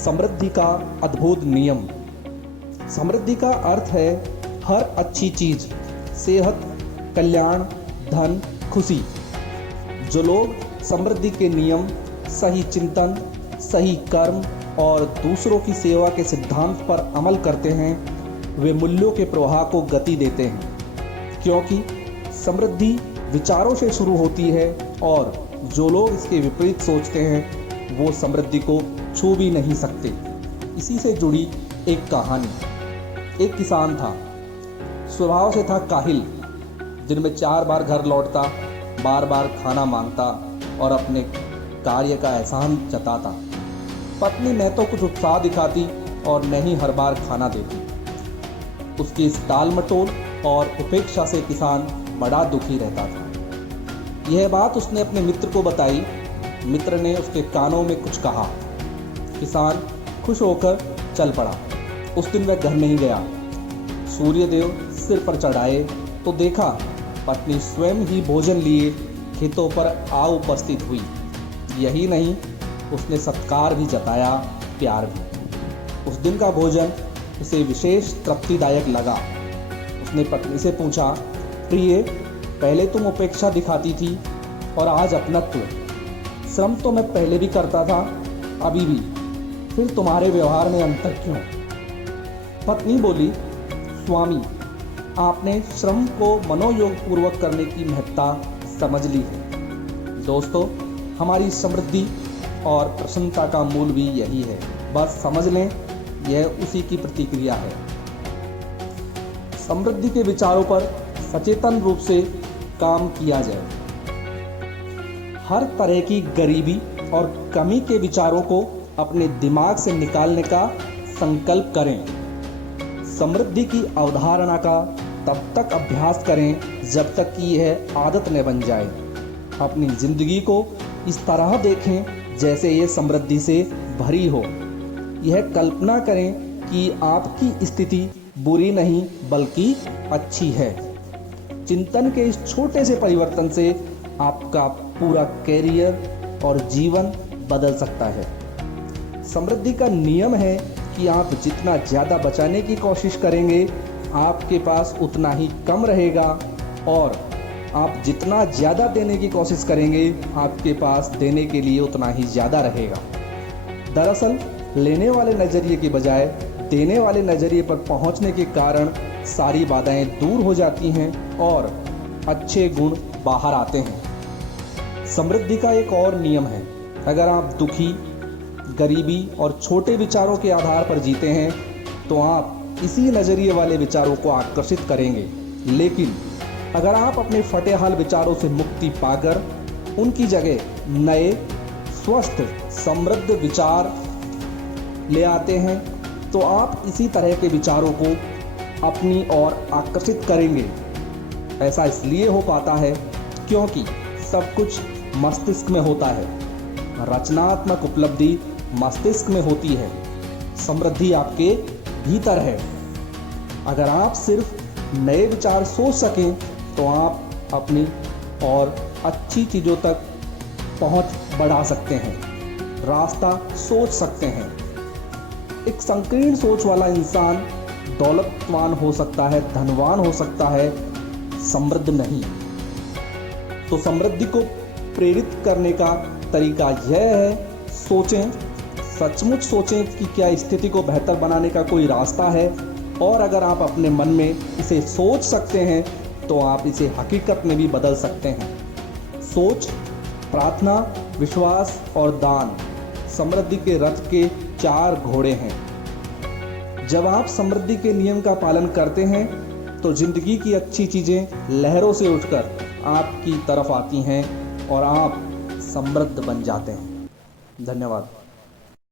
समृद्धि का अद्भुत नियम। समृद्धि का अर्थ है हर अच्छी चीज, सेहत, कल्याण, धन, खुशी। जो लोग समृद्धि के नियम, सही चिंतन, सही कर्म और दूसरों की सेवा के सिद्धांत पर अमल करते हैं, वे मूल्यों के प्रवाह को गति देते हैं, क्योंकि समृद्धि विचारों से शुरू होती है और जो लोग इसके विपरीत सोचते हैं वो समृद्धि को छू भी नहीं सकते। इसी से जुड़ी एक कहानी। एक किसान था, स्वभाव से था काहिल। दिन में 4 बार घर लौटता, बार बार खाना मांगता और अपने कार्य का एहसान जताता। पत्नी न तो कुछ उत्साह दिखाती और न ही हर बार खाना देती। उसकी इस टाल मटोल और उपेक्षा से किसान बड़ा दुखी रहता था। यह बात उसने अपने मित्र को बताई। मित्र ने उसके कानों में कुछ कहा। किसान खुश होकर चल पड़ा। उस दिन वह घर नहीं गया। सूर्यदेव सिर पर चढ़ाए तो देखा पत्नी स्वयं ही भोजन लिए खेतों पर आ उपस्थित हुई। यही नहीं, उसने सत्कार भी जताया, प्यार भी। उस दिन का भोजन उसे विशेष तृप्तिदायक लगा। उसने पत्नी से पूछा, प्रिय, पहले तुम उपेक्षा दिखाती थी और आज अपनत्व। श्रम तो मैं पहले भी करता था, अभी भी, फिर तुम्हारे व्यवहार में अंतर क्यों? पत्नी बोली, स्वामी, आपने श्रम को मनोयोग पूर्वक करने की महत्ता समझ ली है। दोस्तों, हमारी समृद्धि और प्रसन्नता का मूल भी यही है। बस समझ लें, यह उसी की प्रतिक्रिया है। समृद्धि के विचारों पर सचेतन रूप से काम किया जाए। हर तरह की गरीबी और कमी के विचारों को अपने दिमाग से निकालने का संकल्प करें। समृद्धि की अवधारणा का तब तक अभ्यास करें जब तक कि यह आदत न बन जाए। अपनी जिंदगी को इस तरह देखें जैसे ये समृद्धि से भरी हो। यह कल्पना करें कि आपकी स्थिति बुरी नहीं बल्कि अच्छी है। चिंतन के इस छोटे से परिवर्तन से आपका पूरा कैरियर और जीवन बदल सकता है। समृद्धि का नियम है कि आप जितना ज़्यादा बचाने की कोशिश करेंगे, आपके पास उतना ही कम रहेगा, और आप जितना ज़्यादा देने की कोशिश करेंगे, आपके पास देने के लिए उतना ही ज़्यादा रहेगा। दरअसल लेने वाले नज़रिए के बजाय देने वाले नज़रिए पर पहुंचने के कारण सारी बाधाएं दूर हो जाती हैं और अच्छे गुण बाहर आते हैं। समृद्धि का एक और नियम है, अगर आप दुखी, गरीबी और छोटे विचारों के आधार पर जीते हैं तो आप इसी नज़रिए वाले विचारों को आकर्षित करेंगे। लेकिन अगर आप अपने फटेहाल विचारों से मुक्ति पाकर उनकी जगह नए, स्वस्थ, समृद्ध विचार ले आते हैं तो आप इसी तरह के विचारों को अपनी ओर आकर्षित करेंगे। ऐसा इसलिए हो पाता है क्योंकि सब कुछ मस्तिष्क में होता है। रचनात्मक उपलब्धि मस्तिष्क में होती है। समृद्धि आपके भीतर है। अगर आप सिर्फ नए विचार सोच सकें तो आप अपनी और अच्छी चीज़ों तक पहुंच बढ़ा सकते हैं, रास्ता सोच सकते हैं। एक संकीर्ण सोच वाला इंसान दौलतवान हो सकता है, धनवान हो सकता है, समृद्ध नहीं। तो समृद्धि को प्रेरित करने का तरीका यह है, सोचें, सचमुच सोचें कि क्या स्थिति को बेहतर बनाने का कोई रास्ता है, और अगर आप अपने मन में इसे सोच सकते हैं तो आप इसे हकीकत में भी बदल सकते हैं। सोच, प्रार्थना, विश्वास और दान समृद्धि के रथ के 4 घोड़े हैं। जब आप समृद्धि के नियम का पालन करते हैं तो जिंदगी की अच्छी चीज़ें लहरों से उठकर आपकी तरफ आती हैं और आप समृद्ध बन जाते हैं। धन्यवाद।